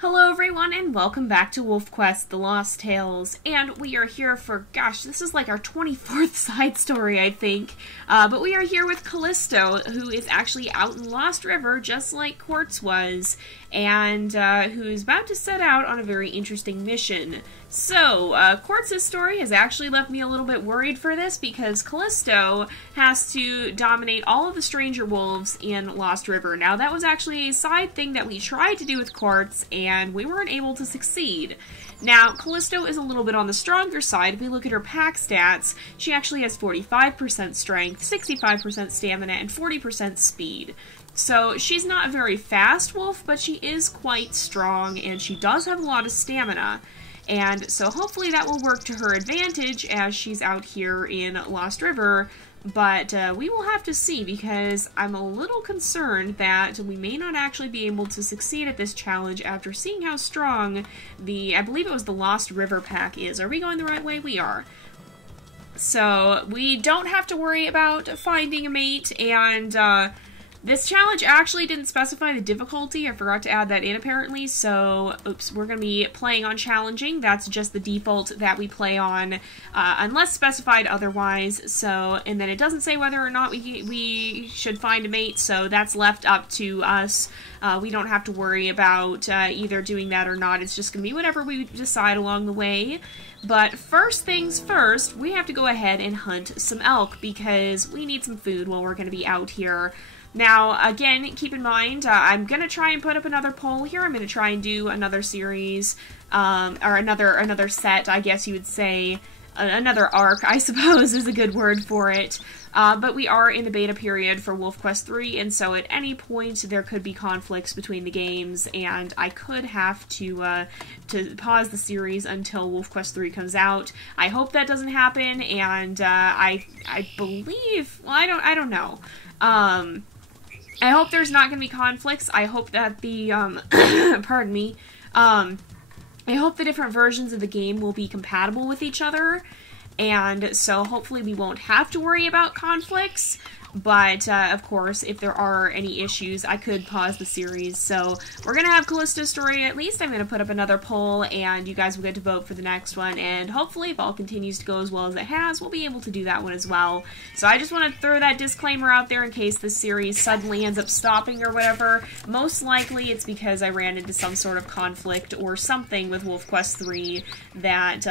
Hello everyone and welcome back to WolfQuest The Lost Tales, and we are here for, gosh, this is like our 24th side story, I think, but we are here with Callisto, who is actually out in Lost River, just like Quartz was, and who's about to set out on a very interesting mission. So, Quartz's story has actually left me a little bit worried for this, because Callisto has to dominate all of the stranger wolves in Lost River. Now, that was actually a side thing that we tried to do with Quartz, and we weren't able to succeed. Now, Callisto is a little bit on the stronger side. If we look at her pack stats, she actually has 45% strength, 65% stamina, and 40% speed. So, she's not a very fast wolf, but she is quite strong, and she does have a lot of stamina. And so hopefully that will work to her advantage as she's out here in Lost River, but we will have to see, because I'm a little concerned that we may not actually be able to succeed at this challenge after seeing how strong I believe it was the Lost River pack is. Are we going the right way? We are. So we don't have to worry about finding a mate, and this challenge actually didn't specify the difficulty. I forgot to add that in, apparently, so, oops, we're going to be playing on challenging. That's just the default that we play on, unless specified otherwise, so, and then it doesn't say whether or not we should find a mate, so that's left up to us. We don't have to worry about either doing that or not. It's just going to be whatever we decide along the way. But first things first, we have to go ahead and hunt some elk, because we need some food while we're going to be out here. Now, again, keep in mind, I'm going to try and put up another poll here. I'm going to try and do another series, or another set, I guess you would say. Another arc, I suppose, is a good word for it. But we are in the beta period for WolfQuest 3, and so at any point there could be conflicts between the games, and I could have to pause the series until WolfQuest 3 comes out. I hope that doesn't happen, and I believe, well, I don't know. I hope there's not going to be conflicts. I hope that the, pardon me, I hope the different versions of the game will be compatible with each other, and so hopefully we won't have to worry about conflicts. But, of course, if there are any issues, I could pause the series. So, we're going to have Callisto's story at least. I'm going to put up another poll, and you guys will get to vote for the next one. And hopefully, if all continues to go as well as it has, we'll be able to do that one as well. So, I just want to throw that disclaimer out there in case this series suddenly ends up stopping or whatever. Most likely, it's because I ran into some sort of conflict or something with WolfQuest 3 that,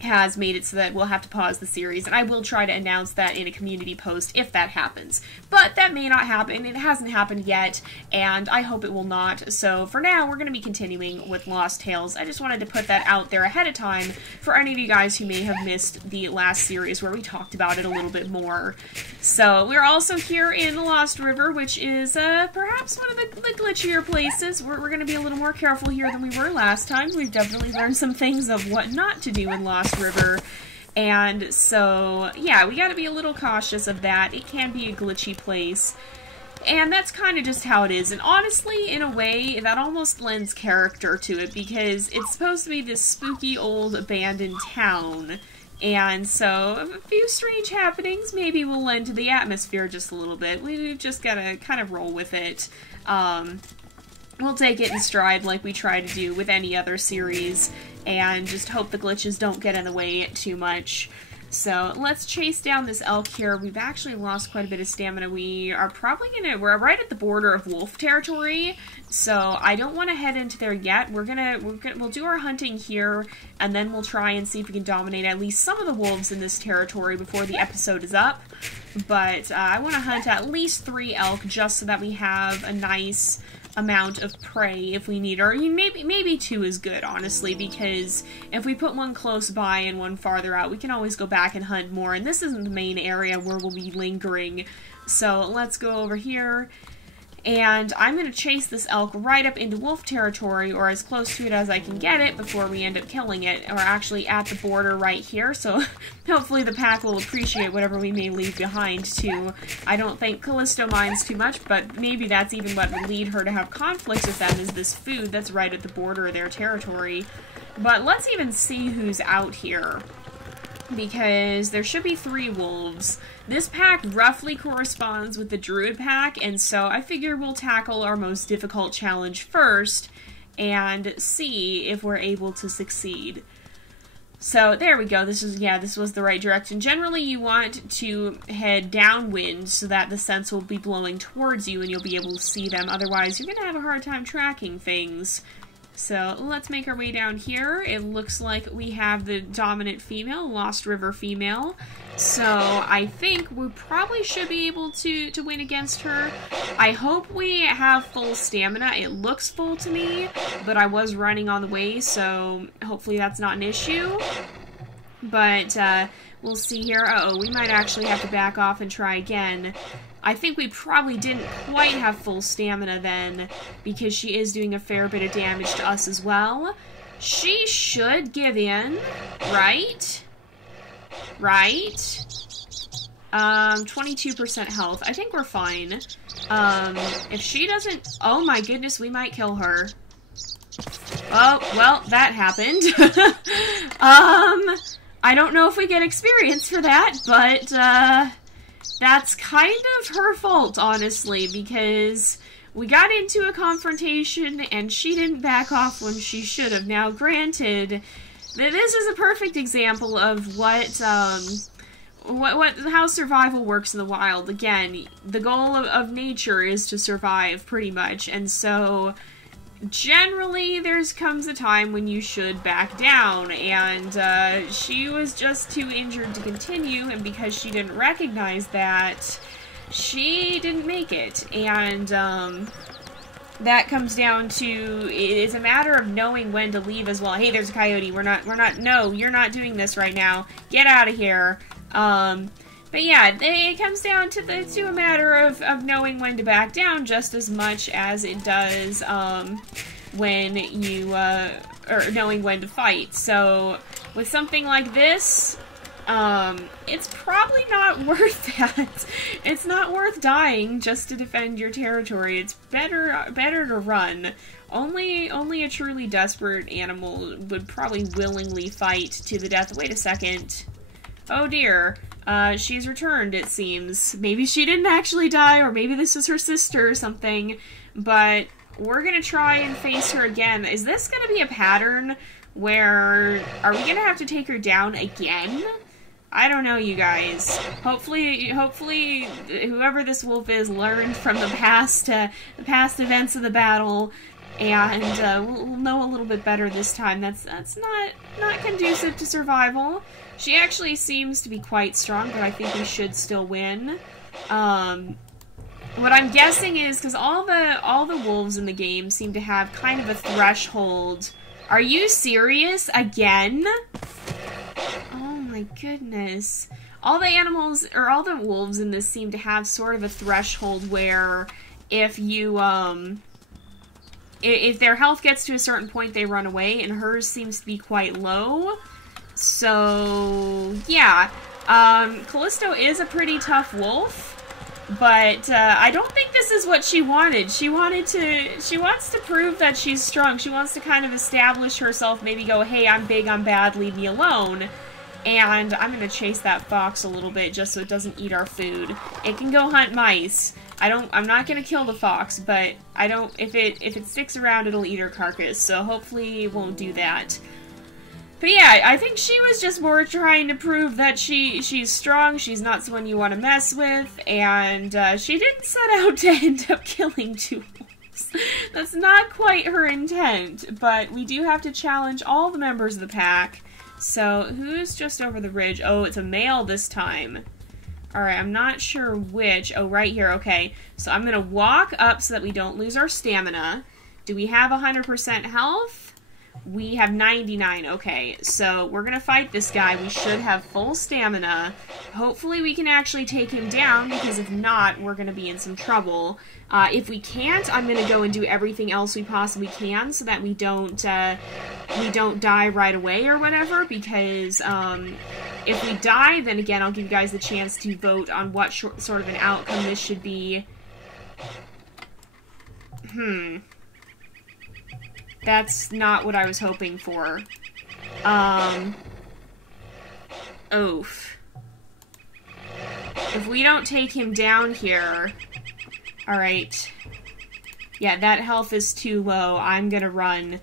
has made it so that we'll have to pause the series, and I will try to announce that in a community post if that happens. But that may not happen. It hasn't happened yet, and I hope it will not. So for now, we're going to be continuing with Lost Tales. I just wanted to put that out there ahead of time for any of you guys who may have missed the last series where we talked about it a little bit more. So we're also here in Lost River, which is perhaps one of the glitchier places. We're going to be a little more careful here than we were last time. We've definitely learned some things of what not to do in Lost River, and so, yeah, we gotta be a little cautious of that. It can be a glitchy place, and that's kind of just how it is, and honestly, in a way, that almost lends character to it, because it's supposed to be this spooky old abandoned town, and so a few strange happenings maybe will lend to the atmosphere just a little bit. We've just gotta kind of roll with it. We'll take it in stride like we try to do with any other series, and just hope the glitches don't get in the way too much. So let's chase down this elk here. We've actually lost quite a bit of stamina. We're right at the border of wolf territory, so I don't want to head into there yet. We'll do our hunting here, and then we'll try and see if we can dominate at least some of the wolves in this territory before the episode is up. But I want to hunt at least 3 elk just so that we have a nice amount of prey if we need, or maybe 2 is good, honestly, because if we put one close by and one farther out, we can always go back and hunt more, and this isn't the main area where we'll be lingering. So let's go over here, and I'm going to chase this elk right up into wolf territory, or as close to it as I can get it before we end up killing it. Or actually at the border right here, so hopefully the pack will appreciate whatever we may leave behind too. I don't think Callisto minds too much, but maybe that's even what would lead her to have conflicts with them, is this food that's right at the border of their territory. But let's even see who's out here, because there should be 3 wolves. This pack roughly corresponds with the druid pack, and so I figure we'll tackle our most difficult challenge first, and see if we're able to succeed. So there we go. This was the right direction. Generally, you want to head downwind so that the scents will be blowing towards you and you'll be able to see them. Otherwise, you're going to have a hard time tracking things. So let's make our way down here. It looks like we have the dominant female, Lost River female. So I think we probably should be able to win against her. I hope we have full stamina. It looks full to me, but I was running on the way, so hopefully that's not an issue. But we'll see here. Uh-oh, we might actually have to back off and try again. I think we probably didn't quite have full stamina then, because she is doing a fair bit of damage to us as well. She should give in, right? Right? 22% health. I think we're fine. If she doesn't... Oh my goodness, we might kill her. Oh, well, that happened. I don't know if we get experience for that, but, that's kind of her fault, honestly, because we got into a confrontation and she didn't back off when she should have. Now, granted, this is a perfect example of how survival works in the wild. Again, the goal of nature is to survive, pretty much, and so generally there comes a time when you should back down, and she was just too injured to continue, and because she didn't recognize that, she didn't make it. And that comes down to, it's a matter of knowing when to leave as well. Hey, there's a coyote. No, you're not doing this right now. Get out of here. But yeah, it comes down to a matter of knowing when to back down just as much as it does when you or knowing when to fight. So with something like this, it's probably not worth that. It's not worth dying just to defend your territory. It's better to run. Only a truly desperate animal would probably willingly fight to the death. Wait a second. Oh dear. She's returned, it seems. Maybe she didn't actually die, or maybe this is her sister or something, but we're gonna try and face her again. Is this gonna be a pattern where... Are we gonna have to take her down again? I don't know, you guys. Hopefully, whoever this wolf is learned from the past events of the battle, and we'll know a little bit better this time. That's not conducive to survival. She actually seems to be quite strong, but I think we should still win. What I'm guessing is, because all the wolves in the game seem to have kind of a threshold. Are you serious? Again? Oh my goodness. All the animals, or all the wolves in this seem to have sort of a threshold where if you, if their health gets to a certain point, they run away, and hers seems to be quite low. So, yeah. Callisto is a pretty tough wolf, but I don't think this is what she wanted. She wants to prove that she's strong. She wants to kind of establish herself, maybe go, hey, I'm big, I'm bad, leave me alone. And I'm gonna chase that fox a little bit just so it doesn't eat our food. It can go hunt mice. I'm not gonna kill the fox, but if it sticks around, it'll eat her carcass, so hopefully it won't do that. But yeah, I think she was just more trying to prove that she's strong, she's not someone you want to mess with, and she didn't set out to end up killing two wolves. That's not quite her intent, but we do have to challenge all the members of the pack. So, who's just over the ridge? Oh, it's a male this time. Alright, I'm not sure which. Oh, right here, okay. So I'm gonna walk up so that we don't lose our stamina. Do we have 100% health? We have 99, okay. So we're gonna fight this guy. We should have full stamina. Hopefully we can actually take him down, because if not, we're gonna be in some trouble. If we can't, I'm gonna go and do everything else we possibly can so that we don't die right away or whatever, because if we die, then again, I'll give you guys the chance to vote on what sort of an outcome this should be. That's not what I was hoping for. Oof. If we don't take him down here... Alright. Yeah, that health is too low. I'm gonna run.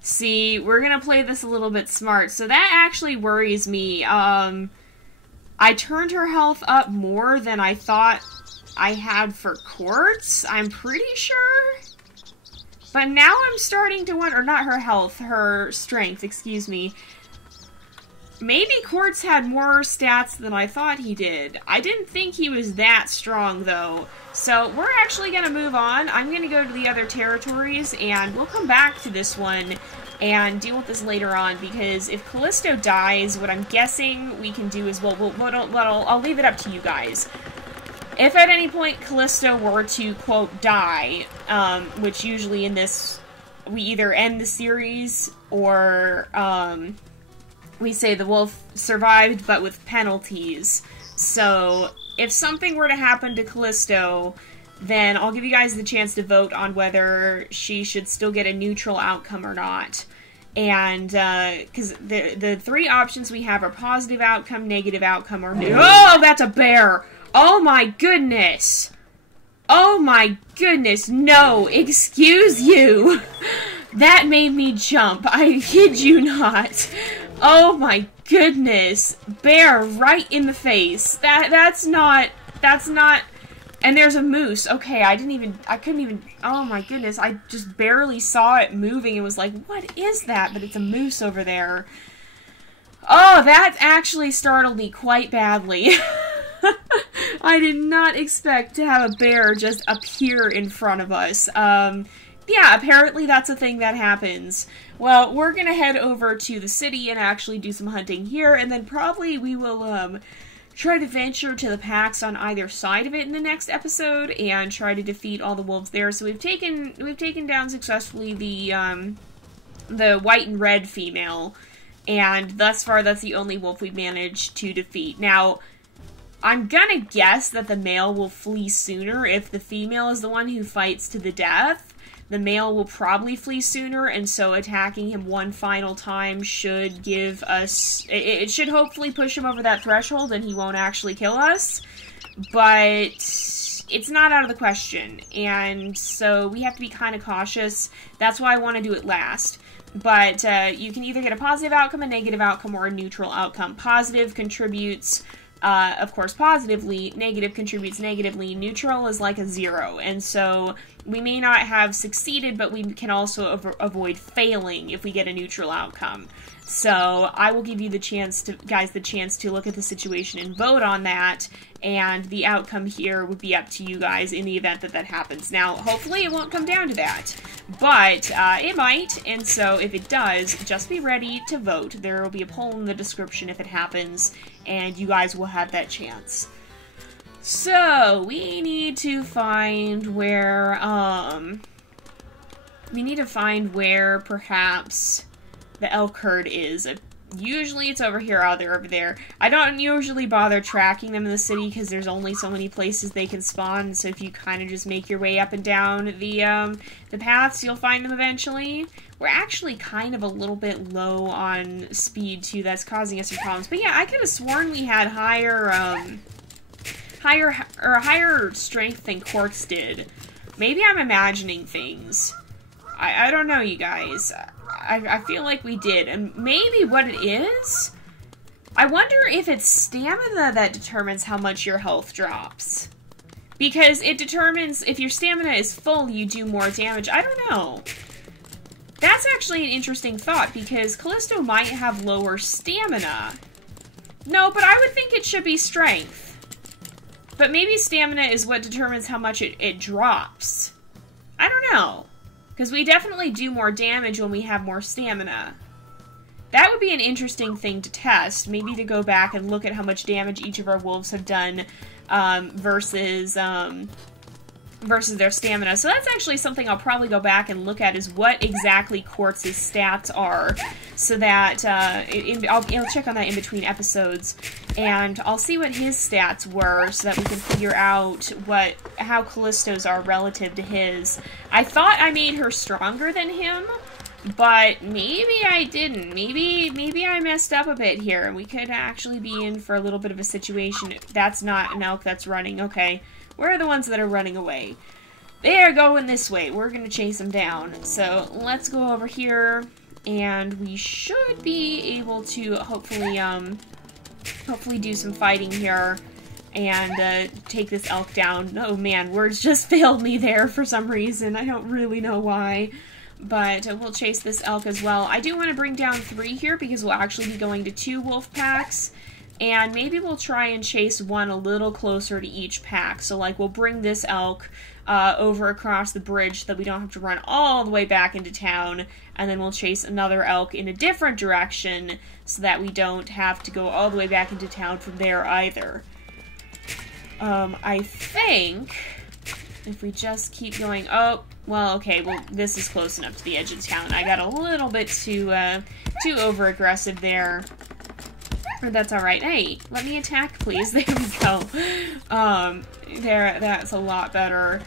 See, we're gonna play this a little bit smart. So that actually worries me. I turned her health up more than I thought I had for Quartz, I'm pretty sure. But now I'm starting to wonder, or not her health, her strength, excuse me. Maybe Quartz had more stats than I thought he did. I didn't think he was that strong, though. So we're actually going to move on. I'm going to go to the other territories, and we'll come back to this one and deal with this later on, because if Callisto dies, what I'm guessing we can do is, I'll leave it up to you guys. If at any point Callisto were to, quote, die, which usually in this, we either end the series, or, we say the wolf survived, but with penalties. So, if something were to happen to Callisto, then I'll give you guys the chance to vote on whether she should still get a neutral outcome or not. And, because the three options we have are positive outcome, negative outcome, or neutral. Oh, that's a bear! Oh my goodness! Oh my goodness, no! Excuse you! That made me jump, I kid you not. Oh my goodness. Bear right in the face. That's not, and there's a moose. Okay, I couldn't even, oh my goodness, I just barely saw it moving and was like, what is that? But it's a moose over there. Oh, that actually startled me quite badly. I did not expect to have a bear just appear in front of us. Yeah, apparently that's a thing that happens. Well, we're gonna head over to the city and actually do some hunting here, and then probably we will, try to venture to the packs on either side of it in the next episode, and try to defeat all the wolves there. So we've taken down successfully the white and red female, and thus far that's the only wolf we've managed to defeat. Now, I'm gonna guess that the male will flee sooner if the female is the one who fights to the death. The male will probably flee sooner, and so attacking him one final time should give us... It should hopefully push him over that threshold, and he won't actually kill us. But it's not out of the question, and so we have to be kind of cautious. That's why I want to do it last. But you can either get a positive outcome, a negative outcome, or a neutral outcome. Positive contributes... of course, positively, negative contributes negatively, neutral is like a 0, and so we may not have succeeded, but we can also avoid failing if we get a neutral outcome. So I will give you the chance to, guys, the chance to look at the situation and vote on that, and the outcome here would be up to you guys in the event that that happens. Now, hopefully it won't come down to that, but it might, and so if it does, just be ready to vote. There will be a poll in the description if it happens, and you guys will have that chance. So, we need to find where, perhaps the elk herd is. Usually it's over here, they're over there. I don't usually bother tracking them in the city because there's only so many places they can spawn, so if you kind of just make your way up and down the paths, you'll find them eventually. We're actually kind of a little bit low on speed, too. That's causing us some problems. But yeah, I could have sworn we had higher strength than Quartz did. Maybe I'm imagining things. I don't know, you guys. I feel like we did. And maybe what it is? I wonder if it's stamina that determines how much your health drops. Because it determines if your stamina is full, you do more damage. I don't know. That's actually an interesting thought, because Callisto might have lower stamina. No, but I would think it should be strength. But maybe stamina is what determines how much it drops. I don't know. Because we definitely do more damage when we have more stamina. That would be an interesting thing to test. Maybe to go back and look at how much damage each of our wolves have done versus their stamina. So that's actually something I'll probably go back and look at, is what exactly Quartz's stats are, so that I'll check on that in between episodes, and I'll see what his stats were so that we can figure out how Callisto's are relative to his. I thought I made her stronger than him, but maybe I didn't. Maybe I messed up a bit here, and we could actually be in for a little bit of a situation. That's not an elk that's running. Okay. Where are the ones that are running away? They're going this way. We're gonna chase them down. So let's go over here, and we should be able to hopefully do some fighting here and take this elk down. Oh man, words just failed me there for some reason. I don't really know why. But we'll chase this elk as well. I do want to bring down 3 here because we'll actually be going to 2 wolf packs. And maybe we'll try and chase one a little closer to each pack. So like we'll bring this elk over across the bridge so that we don't have to run all the way back into town. And then we'll chase another elk in a different direction so that we don't have to go all the way back into town from there either. I think if we just keep going, oh, well, okay, well, this is close enough to the edge of town. I got a little bit too over-aggressive there. But that's alright. Hey, let me attack, please. There we go. That's a lot better.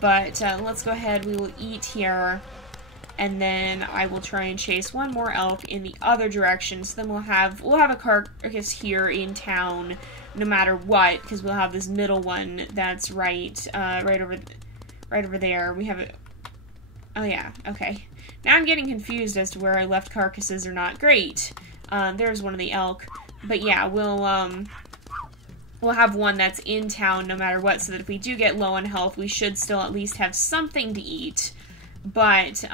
But let's go ahead. We will eat here. And then I will try and chase one more elk in the other direction. So then we'll have a carcass here in town no matter what, because we'll have this middle one that's right over there. We have it. Oh yeah, okay. Now I'm getting confused as to where I left carcasses or not. Great. There's one of the elk. But yeah, we'll have one that's in town no matter what, so that if we do get low on health, we should still at least have something to eat. But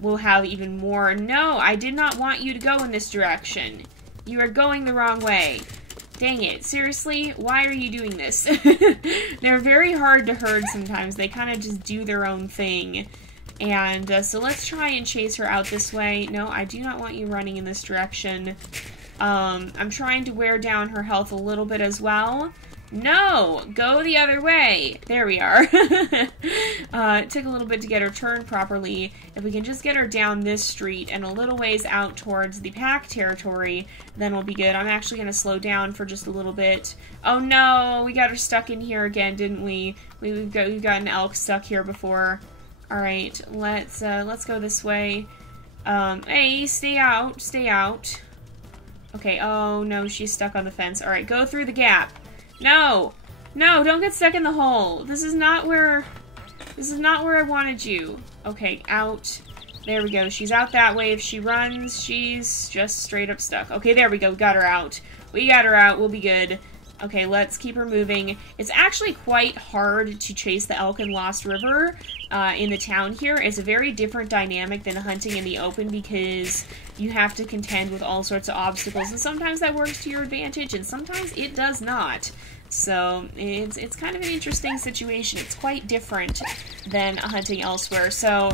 we'll have even more. No, I did not want you to go in this direction. You are going the wrong way. Dang it. Seriously? Why are you doing this? They're very hard to herd sometimes. They kind of just do their own thing. And so let's try and chase her out this way. No, I do not want you running in this direction. I'm trying to wear down her health a little bit as well. No! Go the other way! There we are. It took a little bit to get her turned properly. If we can just get her down this street and a little ways out towards the pack territory, then we'll be good. I'm actually going to slow down for just a little bit. Oh no! We got her stuck in here again, didn't we? We've got an elk stuck here before. Alright, let's go this way. Hey, stay out, stay out. Okay, oh no, she's stuck on the fence. Alright, go through the gap. No! No, don't get stuck in the hole. This is not where I wanted you. Okay, out. There we go. She's out that way. If she runs, she's just straight up stuck. Okay, there we go. Got her out. We got her out. We'll be good. Okay, let's keep her moving. It's actually quite hard to chase the elk in Lost River in the town here. It's a very different dynamic than hunting in the open because you have to contend with all sorts of obstacles, and sometimes that works to your advantage, and sometimes it does not. So it's kind of an interesting situation. It's quite different than hunting elsewhere. So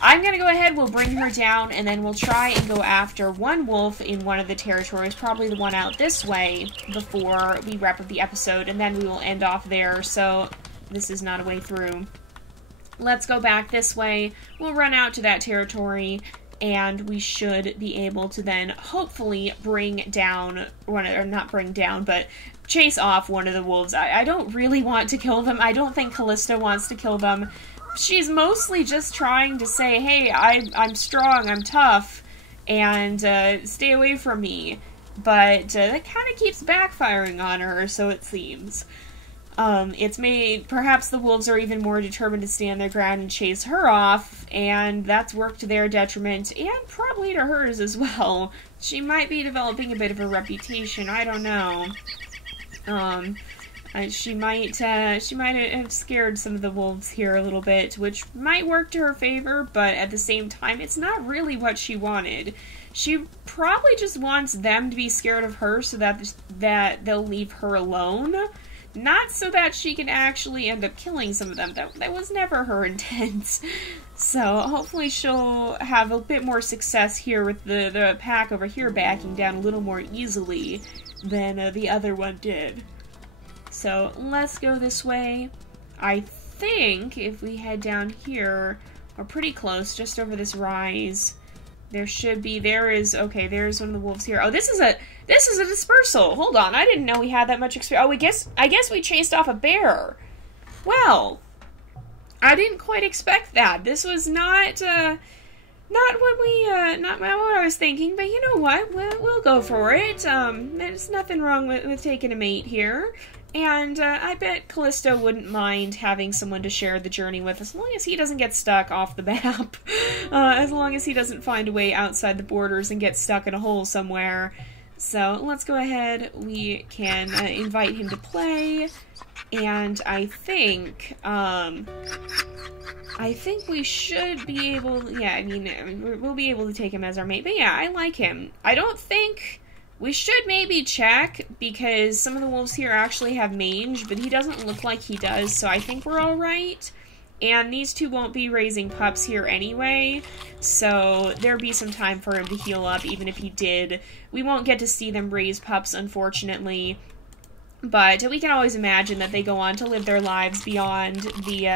I'm going to go ahead, we'll bring her down, and then we'll try and go after one wolf in one of the territories, probably the one out this way, before we wrap up the episode, and then we will end off there, so this is not a way through. Let's go back this way, we'll run out to that territory, and we should be able to then hopefully bring down, or not bring down, but chase off one of the wolves. I don't really want to kill them. I don't think Callisto wants to kill them. She's mostly just trying to say, hey, I'm strong, I'm tough, and stay away from me. But that kind of keeps backfiring on her, so it seems. It's made, perhaps the wolves are even more determined to stand their ground and chase her off, and that's worked to their detriment, and probably to hers as well. She might be developing a bit of a reputation, I don't know. She might have scared some of the wolves here a little bit, which might work to her favor, but at the same time, it's not really what she wanted. She probably just wants them to be scared of her so that they'll leave her alone, not so that she can actually end up killing some of them. That was never her intent. So hopefully she'll have a bit more success here with the pack over here backing down a little more easily than the other one did. So let's go this way. I think if we head down here, we're pretty close, just over this rise. There's one of the wolves here. Oh, this is a dispersal. Hold on, I didn't know we had that much experience. Oh, I guess we chased off a bear. Well, I didn't quite expect that. This was not what I was thinking, but you know what? We'll go for it. There's nothing wrong with taking a mate here. And I bet Callisto wouldn't mind having someone to share the journey with, as long as he doesn't get stuck off the map. As long as he doesn't find a way outside the borders and get stuck in a hole somewhere. So let's go ahead, we can invite him to play, and I think we should be able, yeah, I mean, we'll be able to take him as our mate, but yeah, I like him. I don't think, we should maybe check, because some of the wolves here actually have mange, but he doesn't look like he does, so I think we're alright. And these two won't be raising pups here anyway, so there'll be some time for him to heal up, even if he did. We won't get to see them raise pups, unfortunately, but we can always imagine that they go on to live their lives beyond the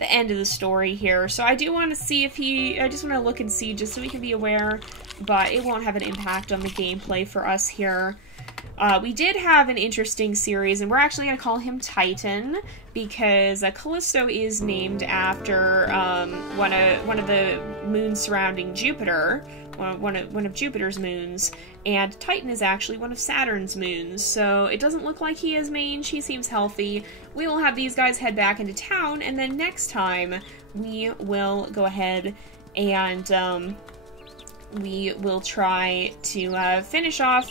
end of the story here. So I do want to see if I just want to look and see, just so we can be aware, but it won't have an impact on the gameplay for us here. We did have an interesting series, and we're actually going to call him Titan, because Callisto is named after one of the moons surrounding Jupiter, one of Jupiter's moons, and Titan is actually one of Saturn's moons, so it doesn't look like he has mange, he seems healthy. We will have these guys head back into town, and then next time we will go ahead and we will try to finish off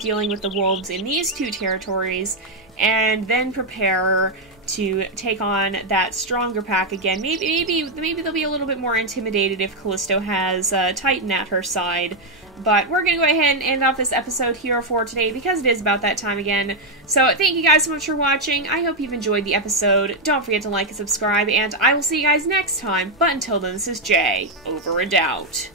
dealing with the wolves in these two territories, and then prepare to take on that stronger pack again. Maybe they'll be a little bit more intimidated if Callisto has Titan at her side. But we're gonna go ahead and end off this episode here for today, because it is about that time again. So thank you guys so much for watching. I hope you've enjoyed the episode. Don't forget to like and subscribe, and I will see you guys next time. But until then, this is Jay, over and out.